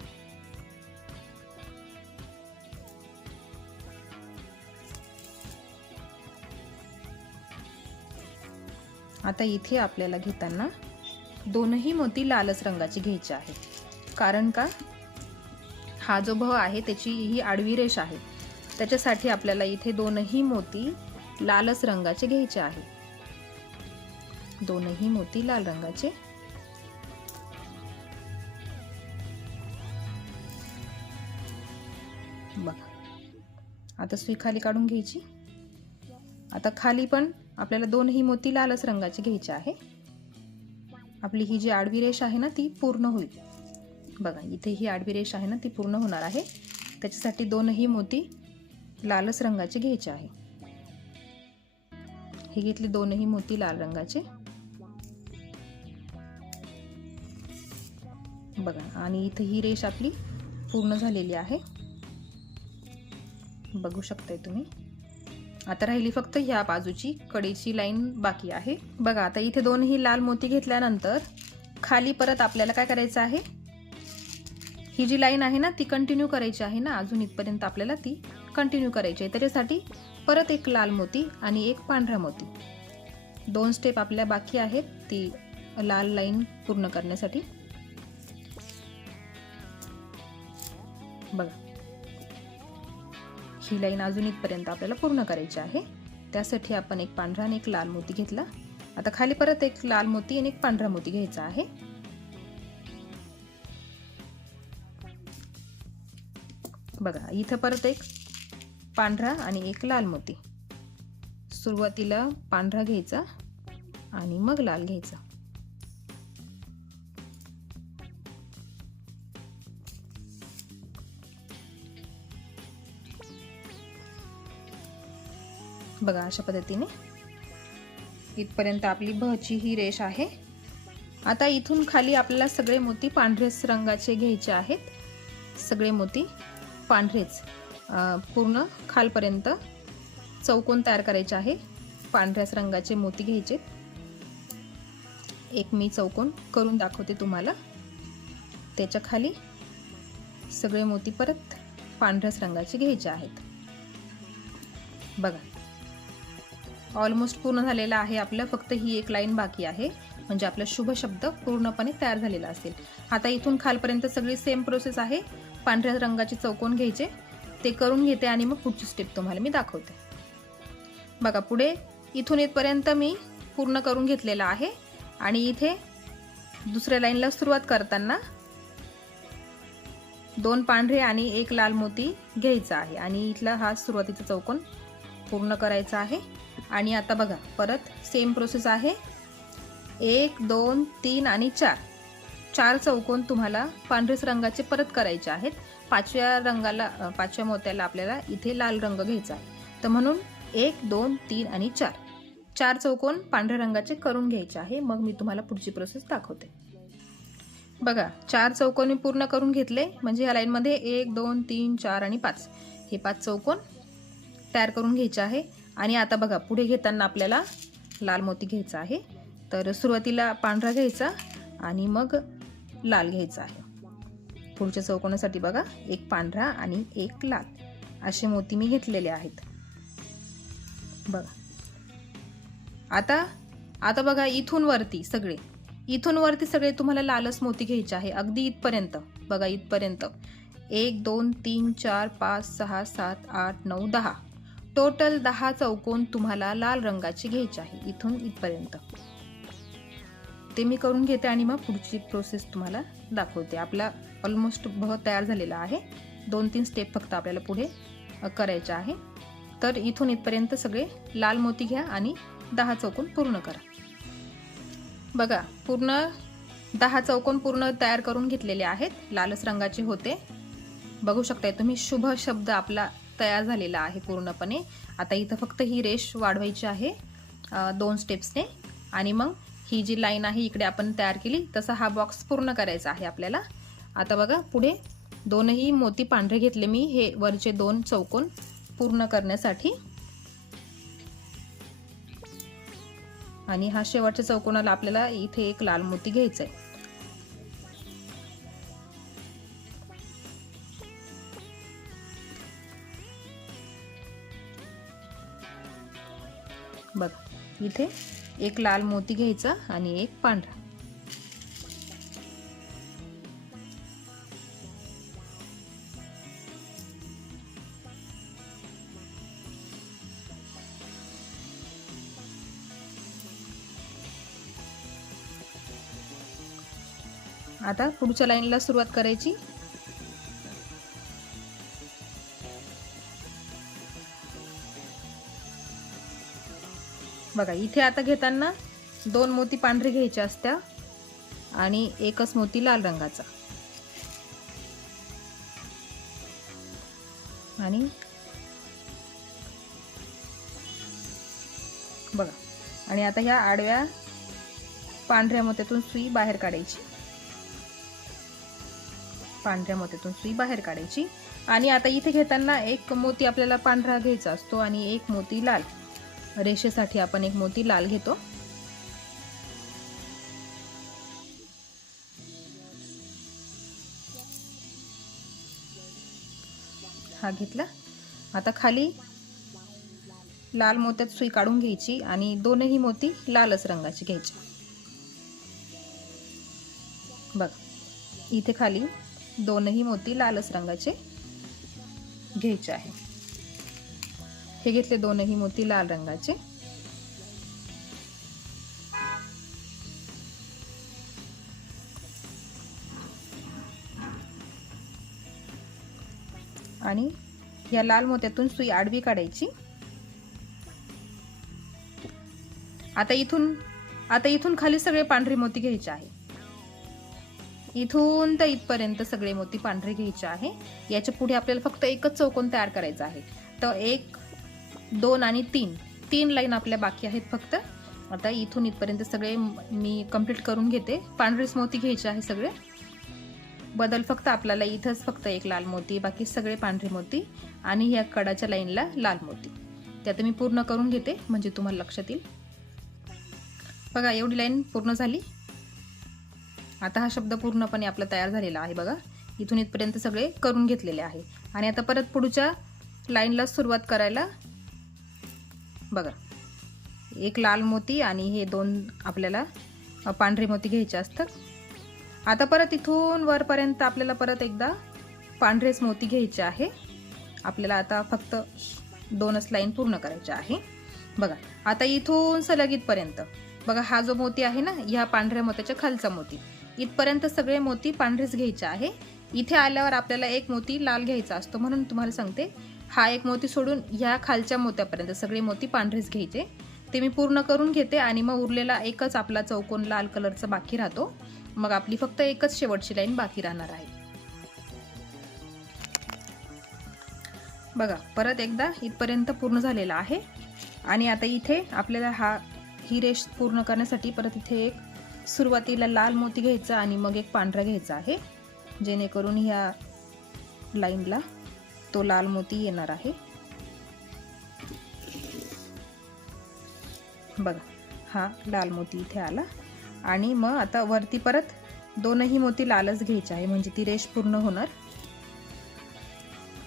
आता इथे आपल्याला घेताना दोनही मोती लालच रंगाचे घ्यायचे आहेत. कारण का, हा जो भव आहे त्याची ही आडवी रेष आहे, त्याच्यासाठी आपल्याला इथे दोनही मोती लालच रंगाचे घ्यायचे आहे. दोनही मोती लाल रंगाचे. बघा आता सुई खाली काढून घ्यायची. आता खाली पण आपल्याला दोनही मोती लालच रंगाचे घ्यायचे आहे. आपली ही जी आडवी रेष आहे ना ती पूर्ण होईल. बघा इथे ही आडवी रेष आहे ना ती पूर्ण होणार आहे, त्याच्यासाठी दोनही मोती लालच रंगाचे घ्यायचे आहे. हे घेतले दोनही मोती लाल रंगाचे. बघा आणि इथे ही रेष आपली पूर्ण झालेली आहे, बघू शकताय तुम्ही. आता राहिली फक्त ह्या बाजूची कडेची लाईन बाकी आहे. बघा आता इथे दोनही लाल मोती घेतल्यानंतर खाली परत आपल्याला काय करायचं आहे, ही जी लाईन आहे ना ती कंटिन्यू करायची आहे ना, अजून इथपर्यंत आपल्याला ती कंटिन्यू करायची आहे. त्याच्यासाठी परत एक लाल मोती आणि एक पांढरा मोती. 2 स्टेप आपल्या बाकी आहेत ती लाल लाईन पूर्ण करण्यासाठी. बघा ही लाईन अजून इथपर्यंत आपल्याला पूर्ण करायची आहे, त्यासाठी आपण एक पांढरा आणि एक लाल मोती घेतला. आता खाली परत एक लाल मोती आणि एक पांढरा मोती घ्यायचा आहे. बघा इथं परत एक पांढरा आणि एक लाल मोती. सुरुवातीला पांढरा घ्यायचा आणि मग लाल घ्यायचा. बघा अशा पद्धतीने इथपर्यंत आपली भची ही रेष आहे. आता इथून खाली आपल्याला सगळे मोती पांढरेच रंगाचे घ्यायचे आहेत. सगळे मोती पांढरेच पूर्ण खालपर्यंत चौकोन तयार करायचे आहे. पांढऱ्याच रंगाचे मोती घ्यायचे. एक मी चौकोन करून दाखवते तुम्हाला. त्याच्या खाली सगळे मोती परत पांढऱ्याच रंगाचे घ्यायचे आहेत. बघा ऑलमोस्ट पूर्ण झालेला आहे आपलं, फक्त ही एक लाईन बाकी आहे, म्हणजे आपला शुभ शब्द पूर्णपणे तयार झालेला असेल. आता इथून खालपर्यंत सगळी सेम प्रोसेस आहे. पांढऱ्या रंगाचे चौकोन घ्यायचे, ते करून घेते आणि मग पुढची स्टेप तुम्हाला मी दाखवते. बघा पुढे इथून इथपर्यंत मी पूर्ण करून घेतलेला आहे आणि इथे दुसऱ्या लाईनला सुरुवात करताना 2 पांढरे आणि 1 लाल मोती घ्यायचा आहे आणि इथला हा सुरुवातीचा चौकोन पूर्ण करायचा आहे. आणि आता बघा परत सेम प्रोसेस आहे. 1 2 3 आणि 4 चौकोन तुम्हाला पांढरेच रंगाचे परत करायचे आहेत. 5व्या मोत्याला आपल्याला इथे लाल रंग घ्यायचा आहे, तर म्हणून 1 2 3 आणि 4 चौकोन पांढऱ्या रंगाचे करून घ्यायचे आहे. मग मी तुम्हाला पुढची प्रोसेस दाखवते. बघा 4 चौकोन मी पूर्ण करून घेतले, म्हणजे या लाईन मध्ये 1 2 3 4 आणि 5 हे 5 चौकोन तयार करून घ्यायचे आहे. आणि आता बघा पुढे घेताना आपल्याला लाल मोती घ्यायचा आहे, तर सुरुवातीला पांढरा घ्यायचा आणि मग लाल घ्यायचा आहे. पुढच्या चौकोनासाठी बघा 1 पांढरा आणि 1 लाल असे मोती मी घेतलेले आहेत. बघा आता बघा इथून वरती सगळे तुम्हाला लालच मोती घ्यायचे आहे. अगदी इथपर्यंत बघा, इथपर्यंत 1 2 3 4 5 6 7 8 9 10 टोटल 10 चौकोन तुम्हाला लाल रंगाचे घ्यायचे आहे. इथून इथपर्यंत ते मी करून घेते आणि मग पुढची प्रोसेस तुम्हाला दाखवते. आपला ऑलमोस्ट भव तयार झालेला आहे. 2-3 स्टेप फक्त आपल्याला पुढे करायचे आहे. तर इथून इथपर्यंत सगळे लाल मोती घ्या आणि 10 चौकोन पूर्ण करा. बघा पूर्ण 10 चौकोन पूर्ण तयार करून घेतलेले आहेत, लालच रंगाचे होते. बघू शकताय तुम्ही, शुभ शब्द आपला तयार झालेला आहे पूर्णपणे. आता इथं फक्त ही रेष वाढवायची आहे 2 स्टेप्सने, आणि मग ही जी लाईन आहे इकडे आपण तयार केली तसा हा बॉक्स पूर्ण करायचा आहे आपल्याला. आता बघा, पुढे दोनही मोती पांढरे घेतले मी हे वरचे 2 चौकोन पूर्ण करण्यासाठी, आणि हा शेवटच्या चौकोनाला आपल्याला इथे एक लाल मोती घ्यायचा आहे. बघा, इथे एक लाल मोती घ्यायचा आणि एक पांढरा. आता पुढच्या लाईनला सुरुवात करायची. बघा, इथे आता घेताना 2 मोती पांढरे घ्यायचे असत्या आणि एकच मोती लाल रंगाचा, आणि बघा, आणि आता ह्या आडव्या पांढऱ्या मोत्यातून सुई बाहेर काढायची. पांढऱ्या मोत्यातून सुई बाहेर काढायची, आणि आता इथे घेताना एक मोती आपल्याला पांढरा घ्यायचा असतो आणि एक मोती लाल. रेषेसाठी आपण एक मोती लाल घेतो. हा घेतला. आता खाली लाल मोत्यात सुई काढून घ्यायची आणि दोनही मोती लालच रंगाचे घ्यायचे. बघ, इथे खाली दोनही मोती लालच रंगाचे घ्यायचे आहे. हे घेतले दोनही मोती लाल रंगाचे. आणि या लाल मोत्यातून सुई आडवी काढायची. आता इथून खाली सगळे पांढरे मोती घ्यायचे आहे. इथून तर इथपर्यंत सगळे मोती पांढरे घ्यायचे आहे. याच्या पुढे आपल्याला फक्त एकच चौकोन तयार करायचा आहे. तर 1, 2 आणि 3 लाईन आपल्या बाकी आहेत फक्त. आता इथून इथपर्यंत सगळे मी कंप्लीट करून घेते. पांढरेच मोती घ्यायचे आहे सगळे. बदल फक्त आपल्याला इथंच फक्त एक लाल मोती, बाकी सगळे पांढरे मोती, आणि ह्या कडाच्या लाईनला लाल मोती. ते आता मी पूर्ण करून घेते म्हणजे तुम्हाला लक्षात येईल. बघा, एवढी लाईन पूर्ण झाली. आता हा शब्द पूर्णपणे आपला तयार झालेला आहे. बघा, इथून इथपर्यंत सगळे करून घेतलेले आहे. आणि आता परत पुढच्या लाईनला सुरुवात करायला बघा, एक लाल मोती आणि हे 2 आपल्याला पांढरे मोती घ्यायचे असतात. आता परत इथून वरपर्यंत आपल्याला परत एकदा पांढरेच मोती घ्यायचे आहे. आपल्याला आता फक्त 2च लाईन पूर्ण करायच्या आहे. बघा, आता इथून सलग इथपर्यंत बघा, हा जो मोती आहे ना, ह्या पांढऱ्या मोत्याच्या खालचा मोती, इथपर्यंत सगळे मोती पांढरेच घ्यायचे आहे. इथे आल्यावर आपल्याला एक मोती लाल घ्यायचा असतो, म्हणून तुम्हाला सांगते, हा एक मोती सोडून ह्या खालच्या मोत्यापर्यंत सगळे मोती पांढरेच घ्यायचे. ते मी पूर्ण करून घेते आणि मग उरलेला एकच आपला चौकोन लाल कलरचा बाकी राहतो. मग आपली फक्त एकच शेवटची लाईन बाकी राहणार आहे. बघा, परत एकदा इथपर्यंत पूर्ण झालेला आहे. आणि आता इथे आपल्याला ही रेष पूर्ण करण्यासाठी परत इथे एक सुरुवातीला लाल मोती घ्यायचा आणि मग एक पांढरा घ्यायचा आहे, जेणेकरून ह्या लाईनला तो लाल मोती येणार आहे. बघा, हा लाल मोती इथे आला. आणि मग आता वरती परत 2ही मोती लालच घ्यायचे आहे म्हणजे ती रेष पूर्ण होणार.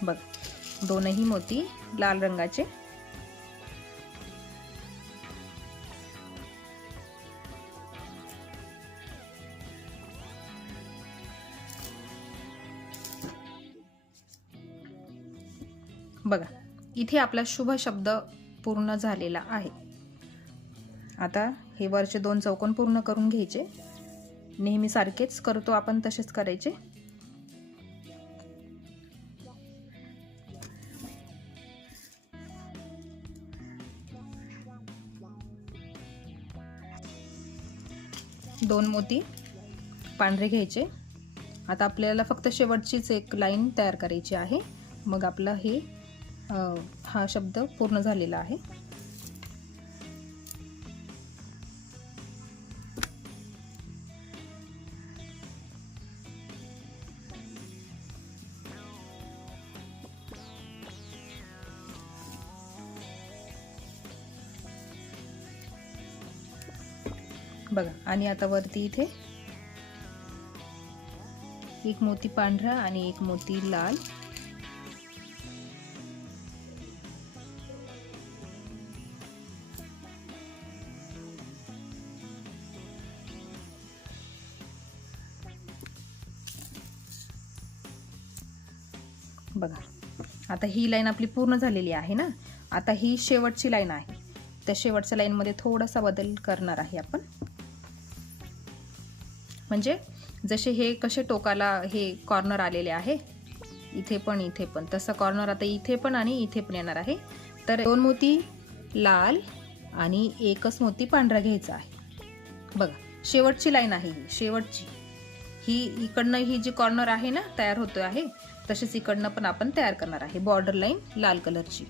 बघ, 2ही मोती लाल रंगाचे. बघा, इथे आपला शुभ शब्द पूर्ण झालेला आहे. आता हे वरचे 2 चौकोन पूर्ण करून घ्यायचे. नेहमी सारखेच करतो आपण तसेच करायचे. दोन मोती पांढरे घ्यायचे. आता आपल्याला फक्त शेवटचीच एक लाईन तयार करायची आहे. मग आपला हा शब्द पूर्ण झालेला आहे. बघा, आणि आता वरती इथे एक मोती पांढरा आणि एक मोती लाल. बघा, आता ही लाईन आपली पूर्ण झालेली आहे ना. आता ही शेवटची लाईन आहे. त्या शेवटच्या लाईन मध्ये थोडासा बदल करणार आहे आपण. म्हणजे जसे हे कसे टोकाला हे कॉर्नर आलेले आहे, इथे पण तसा कॉर्नर आता इथे पण आणि इथे पण येणार आहे. तर 2 मोती लाल आणि एकच मोती पांढरा घ्यायचा आहे. बघा, शेवटची लाईन आहे ही, शेवटची. ही इकडनं ही जी कॉर्नर आहे ना तयार होतो आहे, तसेच इकडनं पण आपण तयार करणार आहे बॉर्डर लाईन लाल कलरची.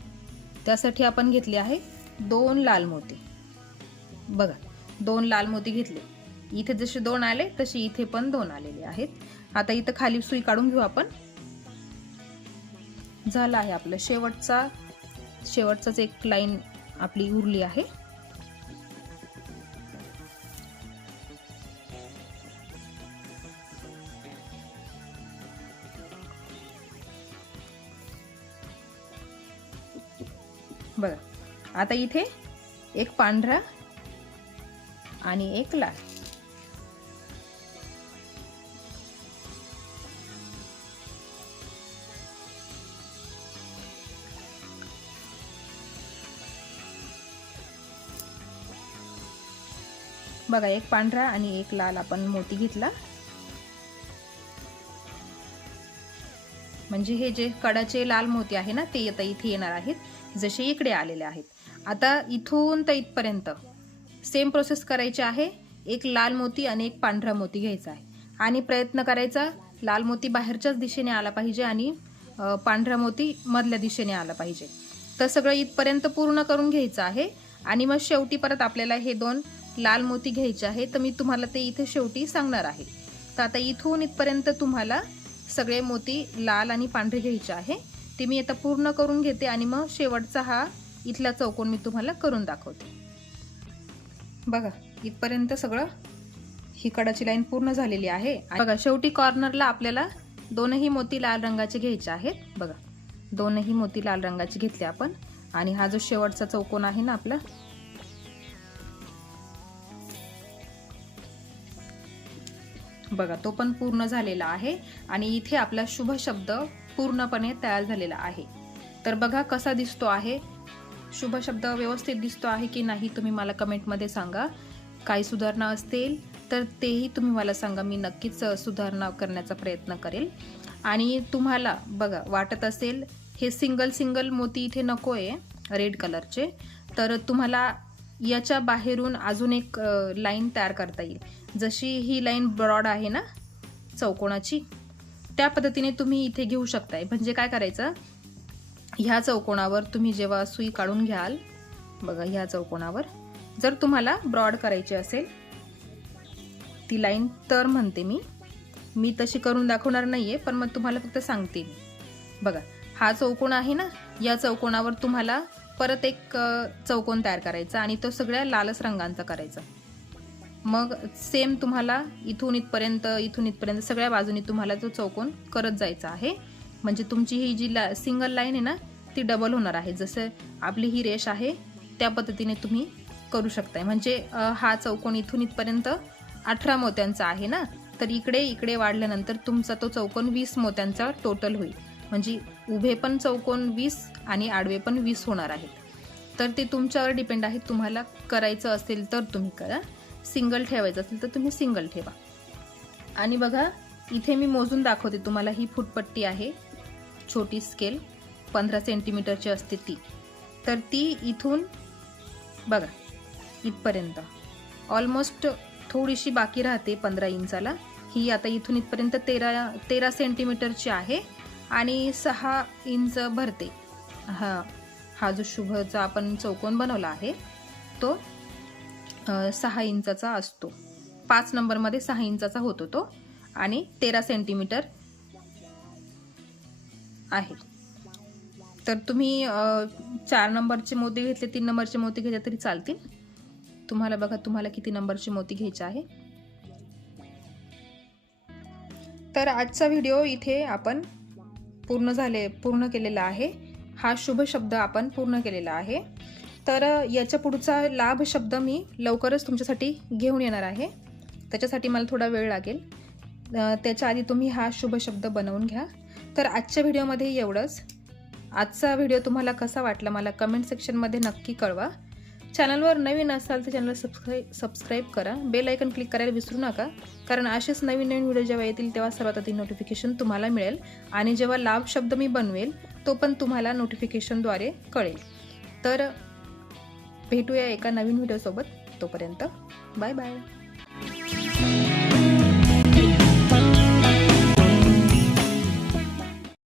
त्यासाठी आपण घेतले आहे 2 लाल मोती. बघा, 2 लाल मोती घेतले. इथे जसे 2 आले तसे इथे पण 2 आलेले आहेत. आता इथं खाली सुई काढून घेऊ आपण. झालं आहे आपलं शेवटचाच एक लाईन आपली उरली आहे. बघा, आता इथे एक पांढरा आणि एक लाल. बघा, एक पांढरा आणि एक लाल आपण मोती घेतला. म्हणजे हे जे कडाचे लाल मोती आहे ना ते आता इथे येणार आहेत, जसे इकडे आलेले आहेत. आता इथून तर इथपर्यंत सेम प्रोसेस करायची आहे. एक लाल मोती आणि एक पांढरा मोती घ्यायचा आहे आणि प्रयत्न करायचा लाल मोती बाहेरच्याच दिशेने आला पाहिजे आणि पांढरा मोती मधल्या दिशेने आला पाहिजे. तर सगळं इथपर्यंत पूर्ण करून घ्यायचं आहे. आणि मग शेवटी परत आपल्याला हे 2 लाल मोती घ्यायचे आहे. तर मी तुम्हाला ते इथे शेवटी सांगणार आहे. तर आता इथून इथपर्यंत तुम्हाला सगळे मोती लाल आणि पांढरे घ्यायचे आहे. ते मी आता पूर्ण करून घेते आणि मग शेवटचा हा इथला चौकोन मी तुम्हाला करून दाखवते. बघा, इथपर्यंत सगळं ही कडाची लाईन पूर्ण झालेली आहे. बघा, शेवटी कॉर्नरला आपल्याला 2ही मोती लाल रंगाचे घ्यायचे आहेत. बघा, 2ही मोती लाल रंगाचे घेतले आपण. आणि हा जो शेवटचा चौकोन आहे ना आपला, बघा, तो पण पूर्ण झालेला आहे. आणि इथे आपला शुभ शब्द पूर्णपणे तयार झालेला आहे. तर बघा कसा दिसतो आहे. शुभ शब्द व्यवस्थित दिसतो आहे की नाही तुम्ही मला कमेंटमध्ये सांगा. काही सुधारणा असतील तर तेही तुम्ही मला सांगा. मी नक्कीच सुधारणा करण्याचा प्रयत्न करेल. आणि तुम्हाला बघा वाटत असेल हे सिंगल मोती इथे नको आहे रेड कलरचे, तर तुम्हाला याच्या बाहेरून अजून एक लाईन तयार करता येईल. जशी ही लाईन ब्रॉड आहे ना चौकोनाची, त्या पद्धतीने तुम्ही इथे घेऊ शकताय. म्हणजे काय करायचं, ह्या चौकोनावर तुम्ही जेव्हा सुई काढून घ्याल, बघा ह्या चौकोनावर जर तुम्हाला ब्रॉड करायची असेल ती लाईन, तर म्हणते मी तशी करून दाखवणार नाहीये, पण मग तुम्हाला फक्त सांगते मी. बघा, हा चौकोन आहे ना, या चौकोनावर तुम्हाला परत एक चौकोन तयार करायचा आणि तो सगळ्या लालच रंगांचा करायचा. मग सेम तुम्हाला इथून इथपर्यंत सगळ्या बाजूनी तुम्हाला तो चौकोन करत जायचा आहे. म्हणजे तुमची ही जी सिंगल लाईन आहे ना ती डबल होणार आहे. जसं आपली ही रेष आहे त्या पद्धतीने तुम्ही करू शकताय. म्हणजे हा चौकोन इथून इथपर्यंत 18 मोत्यांचा आहे ना, तर इकडे वाढल्यानंतर तुमचा तो चौकोन 20 मोत्यांचा टोटल होईल. म्हणजे उभे पण चौकोन 20 आणि आडवे पण 20 होणार आहेत. तर ते तुमच्यावर डिपेंड आहे. तुम्हाला करायचं असेल तर तुम्ही करा, सिंगल ठेवायचं असेल तर तुम्ही सिंगल ठेवा. आणि बघा इथे मी मोजून दाखवते तुम्हाला. ही फुटपट्टी आहे, छोटी स्केल 15 सेंटीमीटरची असते ती. तर ती इथून बघा इथपर्यंत ऑलमोस्ट थोडीशी बाकी राहते 15 इंचाला. ही आता इथून इथपर्यंत 13 सेंटीमीटरची आहे आणि 6 इंच भरते. हा जो शुभचा आपण चौकोन बनवला आहे तो 6 इंचाचा असतो. 5 नंबरमध्ये 6 इंचाचा होतो तो आणि 13 सेंटीमीटर आहे. तर तुम्ही 4 नंबरचे मोती घेतले, 3 नंबरचे मोती घेतले तरी चालतील. तुम्हाला बघा तुम्हाला किती नंबरचे मोती घ्यायचे आहे. तर आजचा व्हिडिओ इथे आपण पूर्ण केलेला आहे. हा शुभ शब्द आपण पूर्ण केलेला आहे. तर याच्या पुढचा लाभ शब्द मी लवकरच तुमच्यासाठी घेऊन येणार आहे. त्याच्यासाठी मला थोडा वेळ लागेल. त्याच्या आधी तुम्ही हा शुभ शब्द बनवून घ्या. तर आजच्या व्हिडिओमध्ये एवढंच. आजचा व्हिडिओ तुम्हाला कसा वाटला मला कमेंट सेक्शनमध्ये नक्की कळवा. चॅनलवर नवीन असाल तर चॅनल सबस्क्राईब करा. बेल आयकन क्लिक करायला विसरू नका, कारण असेच नवीन व्हिडिओ जेव्हा येतील तेव्हा सर्वात आधी नोटिफिकेशन तुम्हाला मिळेल आणि जेव्हा लाभ शब्द मी बनवेल तो पण तुम्हाला नोटिफिकेशनद्वारे कळेल. तर भेटूया एका नवीन व्हिडिओसोबत. तोपर्यंत बाय बाय.